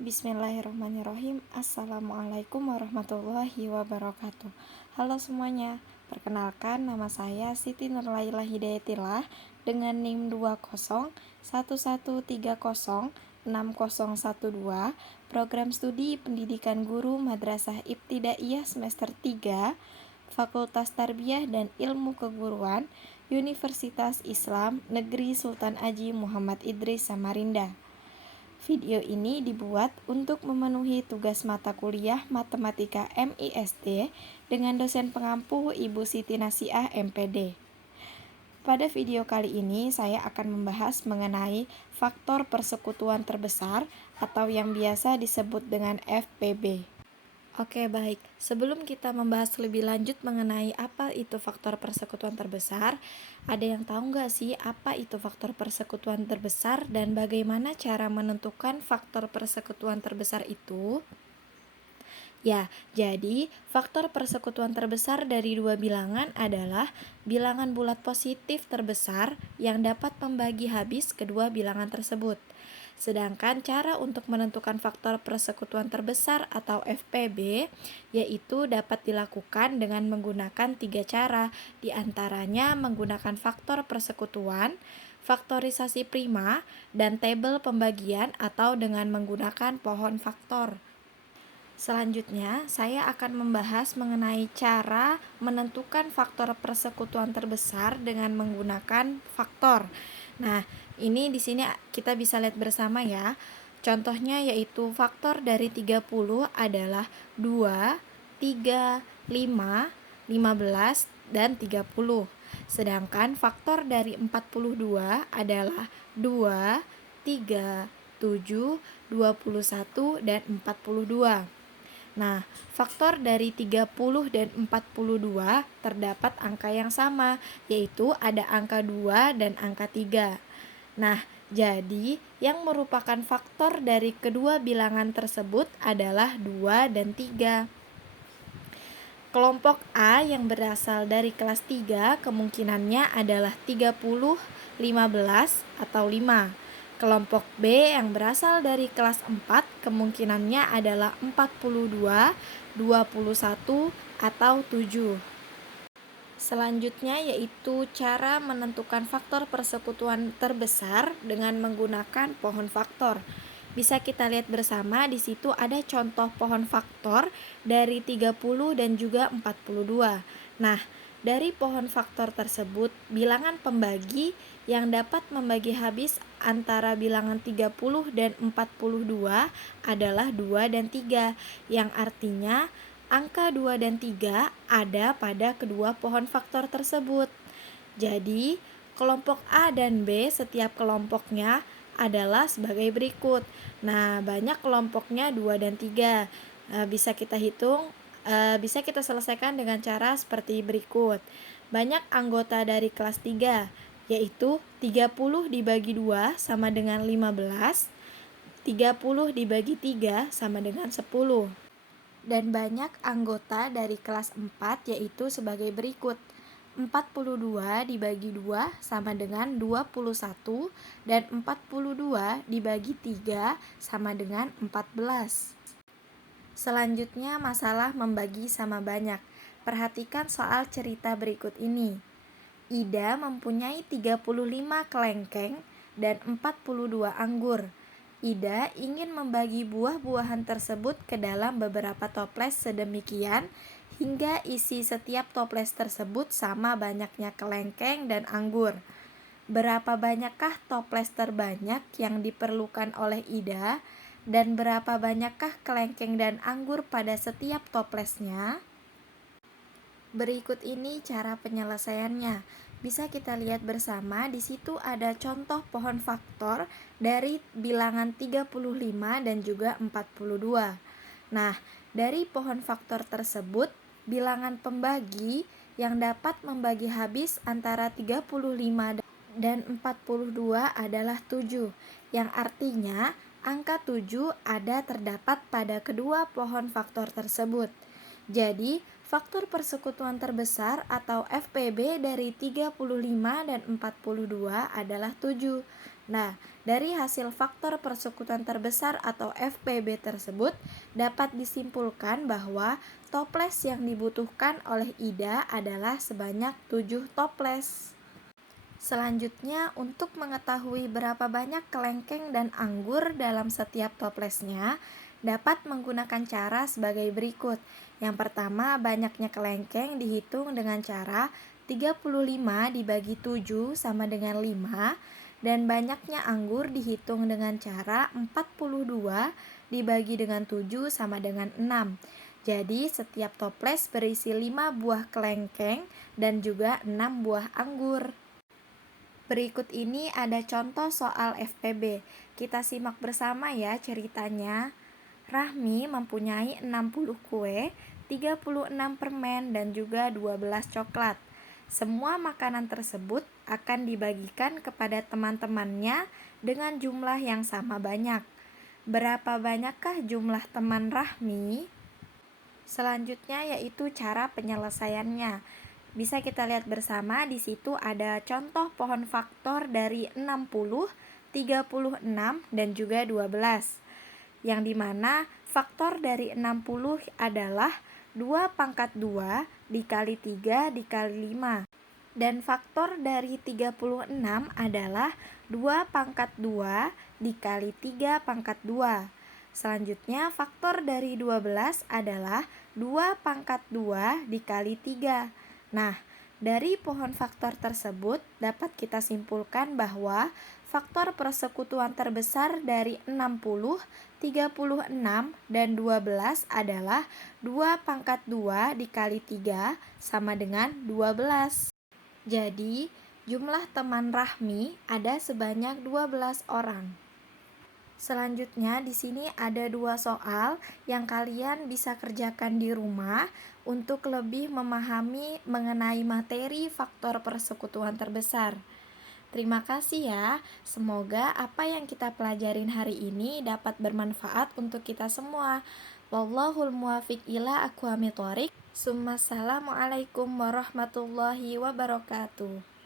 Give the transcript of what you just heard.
Bismillahirrahmanirrahim. Assalamualaikum warahmatullahi wabarakatuh. Halo semuanya, perkenalkan nama saya Siti Nurlailah Hidayatillah dengan NIM 201113060012, Program Studi Pendidikan Guru Madrasah Ibtidaiyah semester 3, Fakultas Tarbiyah dan Ilmu Keguruan, Universitas Islam Negeri Sultan Aji Muhammad Idris Samarinda. Video ini dibuat untuk memenuhi tugas mata kuliah Matematika MISD dengan dosen pengampu Ibu Siti Nasiah MPD. Pada video kali ini saya akan membahas mengenai faktor persekutuan terbesar atau yang biasa disebut dengan FPB. Oke, baik. Sebelum kita membahas lebih lanjut mengenai apa itu faktor persekutuan terbesar, ada yang tahu nggak sih apa itu faktor persekutuan terbesar dan bagaimana cara menentukan faktor persekutuan terbesar itu? Ya, jadi faktor persekutuan terbesar dari dua bilangan adalah bilangan bulat positif terbesar yang dapat membagi habis kedua bilangan tersebut. Sedangkan cara untuk menentukan faktor persekutuan terbesar atau FPB yaitu dapat dilakukan dengan menggunakan 3 cara, diantaranya menggunakan faktor persekutuan, faktorisasi prima, dan tabel pembagian atau dengan menggunakan pohon faktor. Selanjutnya, saya akan membahas mengenai cara menentukan faktor persekutuan terbesar dengan menggunakan faktor. Nah, ini di sini kita bisa lihat bersama ya. Contohnya yaitu faktor dari 30 adalah 2, 3, 5, 15, dan 30. Sedangkan faktor dari 42 adalah 2, 3, 7, 21, dan 42. Nah, faktor dari 30 dan 42 terdapat angka yang sama, yaitu ada angka 2 dan angka 3. Nah, jadi yang merupakan faktor dari kedua bilangan tersebut adalah 2 dan 3. Kelompok A yang berasal dari kelas 3 kemungkinannya adalah 30, 15, atau 5. Kelompok B yang berasal dari kelas 4 kemungkinannya adalah 42, 21, atau 7. Selanjutnya yaitu cara menentukan faktor persekutuan terbesar dengan menggunakan pohon faktor. Bisa kita lihat bersama di situ ada contoh pohon faktor dari 30 dan juga 42. Nah, dari pohon faktor tersebut, bilangan pembagi yang dapat membagi habis antara bilangan 30 dan 42 adalah 2 dan 3, yang artinya angka 2 dan 3 ada pada kedua pohon faktor tersebut. Jadi, kelompok A dan B setiap kelompoknya adalah sebagai berikut. Nah, banyak kelompoknya 2 dan 3. Bisa kita hitung, bisa kita selesaikan dengan cara seperti berikut. Banyak anggota dari kelas 3, yaitu 30 dibagi 2 sama dengan 15, 30 dibagi 3 sama dengan 10. Dan banyak anggota dari kelas 4 yaitu sebagai berikut. 42 dibagi 2 sama dengan 21 dan 42 dibagi 3 sama dengan 14. Selanjutnya masalah membagi sama banyak. Perhatikan soal cerita berikut ini. Ida mempunyai 35 kelengkeng dan 42 anggur. Ida ingin membagi buah-buahan tersebut ke dalam beberapa toples sedemikian hingga isi setiap toples tersebut sama banyaknya kelengkeng dan anggur. Berapa banyakkah toples terbanyak yang diperlukan oleh Ida dan berapa banyakkah kelengkeng dan anggur pada setiap toplesnya? Berikut ini cara penyelesaiannya. Bisa kita lihat bersama, di situ ada contoh pohon faktor dari bilangan 35 dan juga 42. Nah, dari pohon faktor tersebut, bilangan pembagi yang dapat membagi habis antara 35 dan 42 adalah 7, yang artinya angka 7 ada terdapat pada kedua pohon faktor tersebut. Jadi, faktor persekutuan terbesar atau FPB dari 35 dan 42 adalah 7. Nah, dari hasil faktor persekutuan terbesar atau FPB tersebut dapat disimpulkan bahwa toples yang dibutuhkan oleh Ida adalah sebanyak 7 toples. Selanjutnya, untuk mengetahui berapa banyak kelengkeng dan anggur dalam setiap toplesnya, dapat menggunakan cara sebagai berikut. Yang pertama, banyaknya kelengkeng dihitung dengan cara 35 dibagi 7 sama dengan 5, dan banyaknya anggur dihitung dengan cara 42 dibagi dengan 7 sama dengan 6. Jadi, setiap toples berisi 5 buah kelengkeng dan juga 6 buah anggur. Berikut ini ada contoh soal FPB. Kita simak bersama ya ceritanya. Rahmi mempunyai 60 kue, 36 permen, dan juga 12 coklat. Semua makanan tersebut akan dibagikan kepada teman-temannya dengan jumlah yang sama banyak. Berapa banyakkah jumlah teman Rahmi? Selanjutnya yaitu cara penyelesaiannya. Bisa kita lihat bersama, di situ ada contoh pohon faktor dari 60, 36, dan juga 12. Yang dimana faktor dari 60 adalah 2 pangkat 2 dikali 3 dikali 5. Dan faktor dari 36 adalah 2 pangkat 2 dikali 3 pangkat 2. Selanjutnya faktor dari 12 adalah 2 pangkat 2 dikali 3. Nah, dari pohon faktor tersebut dapat kita simpulkan bahwa faktor persekutuan terbesar dari 60, 36, dan 12 adalah 2 pangkat 2 dikali 3 sama dengan 12. Jadi, jumlah teman Rahmi ada sebanyak 12 orang. Selanjutnya di sini ada 2 soal yang kalian bisa kerjakan di rumah untuk lebih memahami mengenai materi faktor persekutuan terbesar. Terima kasih ya. Semoga apa yang kita pelajarin hari ini dapat bermanfaat untuk kita semua. Wallahul muwaffiq ila aqwamit thoriq. Assalamualaikum warahmatullahi wabarakatuh.